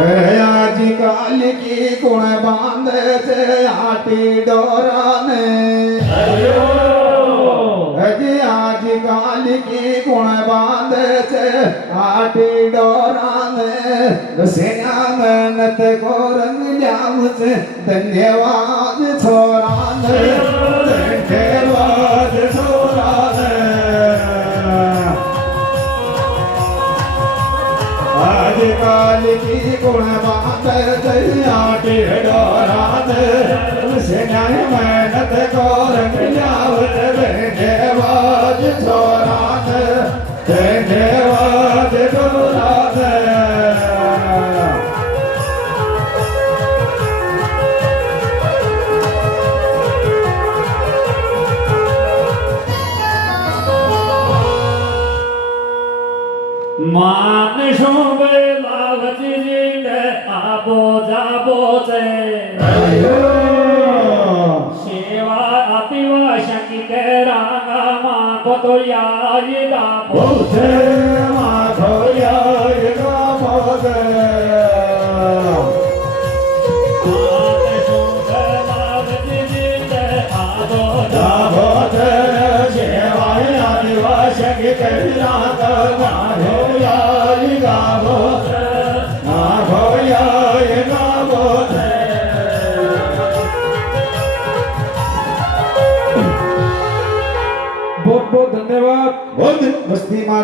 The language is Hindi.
आजकल की गुण बांधे थे आटी डोराने आजकल की गुण बांधे थे आटी डोराने सेना मेहनत को रंग जाम से धन्यवाद छोराने धन्यवाद छोराने आजकल की गुण बांधे थे आटी डोराने सेना मेहनत को रंग जाम से धन्यवाद छोराने धन्यवाद छोराने मान शोभे लावत जीने आबो जाबो से सेवा अतिवा शकी के रागा माँ को तो याद गाबो से माँ को याद गाबो से मान शोभे लावत जीने आबो जाबो से सेवा अतिवा शकी के रागा माँ को याद गाबो से माँ को याद गाबो से बहुत बहुत धन्यवाद। बहुत मस्ती मार